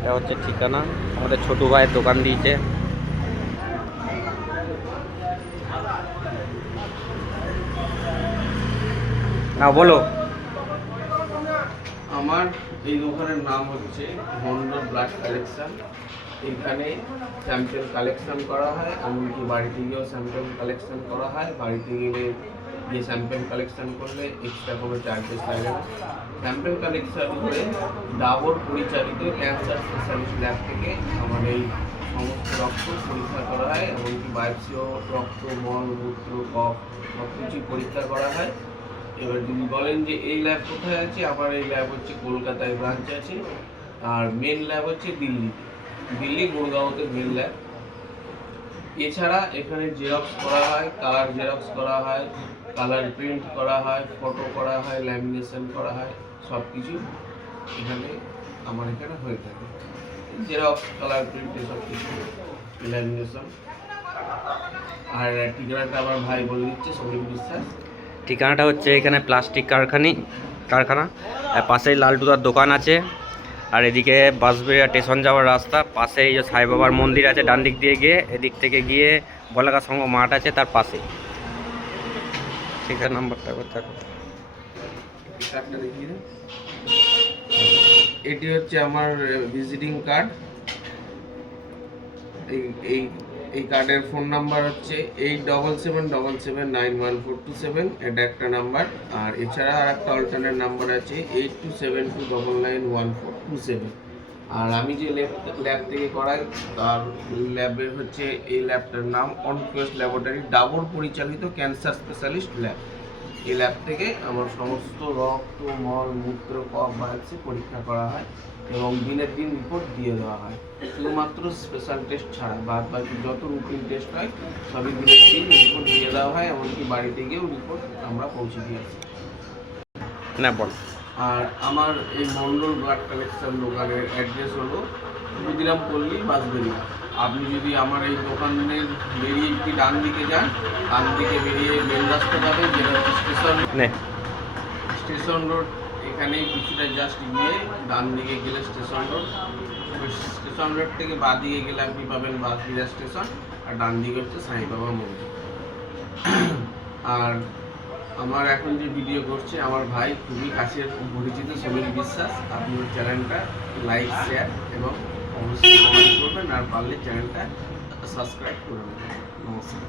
এটা হচ্ছে ঠিকানা, আমাদের ছোট ভাইয়ের দোকান দিয়েছে। না বলো। আমার এই দোকানের নাম হচ্ছে মন্ডল ব্লাড কালেকশন। এখানে স্যাম্পেল কালেকশন করা হয়, এমনকি বাড়িতে গিয়েও স্যাম্পেল কালেকশন করা হয়। বাড়িতে গেলে গিয়ে স্যাম্পেল কালেকশন করলে এক্সট্রা কোনো চার্জেস লাগে না। স্যাম্পেল কালেকশন করে ডাবর পরিচালিত ক্যান্সার স্পেশালিস্ট ল্যাব থেকে আমার এই সমস্ত রক্ত পরীক্ষা করা হয়, এমনকি বায়োপসিও রক্ত, মল, মূত্র, কফ সব কিছুই পরীক্ষা করা হয়। এবার যদি বলেন যে এই ল্যাব কোথায় আছে, আমার এই ল্যাব হচ্ছে কলকাতায় ব্রাঞ্চ আছে, আর মেন ল্যাব হচ্ছে দিল্লি গুড়গাঁওতে মেন ল্যাব। এছাড়া এখানে জেরক্স করা হয়, কালার জেরক্স করা হয়, কালার প্রিন্ট করা হয়, ফটো করা হয়, ল্যামিনেশন করা হয়, সব কিছু এখানে আমার এখানে হয়ে থাকে। জেরক্স, কালার প্রিন্ট এসব কিছু, ল্যামিনেশন। আর ঠিকানাটা আমার ভাই বলে দিচ্ছে, সমীর বিশ্বাস। ঠিকানাটা হচ্ছে এখানে প্লাস্টিক কারখানা, আর পাশেই লালটুদার দোকান আছে। আর এদিকে বাঁশবেড়িয়া স্টেশন যাওয়ার রাস্তা, পাশেই যে সাই বাবার মন্দির আছে, ডান দিক দিয়ে গিয়ে এদিক থেকে গিয়ে বলাকা সংঘ মাঠ আছে তার পাশে। ঠিকানা নাম্বারটা কোথায়? এটি হচ্ছে আমার ভিজিটিং কার্ড। এই এই কার্ডের ফোন নাম্বার হচ্ছে 8777791427, এটা একটা নাম্বার। আর এছাড়া আর একটা অল্টারনেট নাম্বার আছে 8272991427। আর আমি যে ল্যাব থেকে করাই, তার ল্যাবের হচ্ছে এই ল্যাবটার নাম অনকোয়েস্ট ল্যাবরেটরি, ডাবর পরিচালিত ক্যান্সার স্পেশালিস্ট ল্যাব। এই ল্যাব থেকে আমার সমস্ত রক্ত, মল, মূত্র, কফ, বায়োপসি পরীক্ষা করা হয় এবং দিনের দিন রিপোর্ট দিয়ে দেওয়া হয়। শুধুমাত্র স্পেশাল টেস্ট ছাড়া বাদ বাকি যত রুটিন টেস্ট হয় সবই দিনের দিন রিপোর্ট দিয়ে দেওয়া হয়, এমনকি বাড়িতে গিয়েও রিপোর্ট আমরা পৌঁছে দিয়ে আসি। না বল। আর আমার এই মন্ডল ব্লাড কালেকশন দোকানের অ্যাড্রেস হলো ক্ষুদিরাম পল্লী, বাঁশবেড়িয়া। আপনি যদি আমার এই দোকানের বেরিয়ে একটি ডান দিকে যান, ডান দিকে বেরিয়ে মেন রাস্তা যাবেন, যেটা হচ্ছে স্টেশন রোড। এখানেই কিছুটা জাস্ট গিয়ে ডান দিকে গেলে স্টেশন রোড। স্টেশন রোড থেকে বাঁ দিকে গেলে আপনি পাবেন বাঁশবেড়িয়া স্টেশন, আর ডান দিকে হচ্ছে সাই বাবা মন্দির। আর আমার এখন যে ভিডিও করছে আমার ভাই খুবই কাছের পরিচিত সমীর বিশ্বাস। আপনি ওর চ্যানেলটা লাইক, শেয়ার এবং অবশ্যই কমেন্ট করবেন, আর পারলে চ্যানেলটা সাবস্ক্রাইব করবেন। নমস্কার।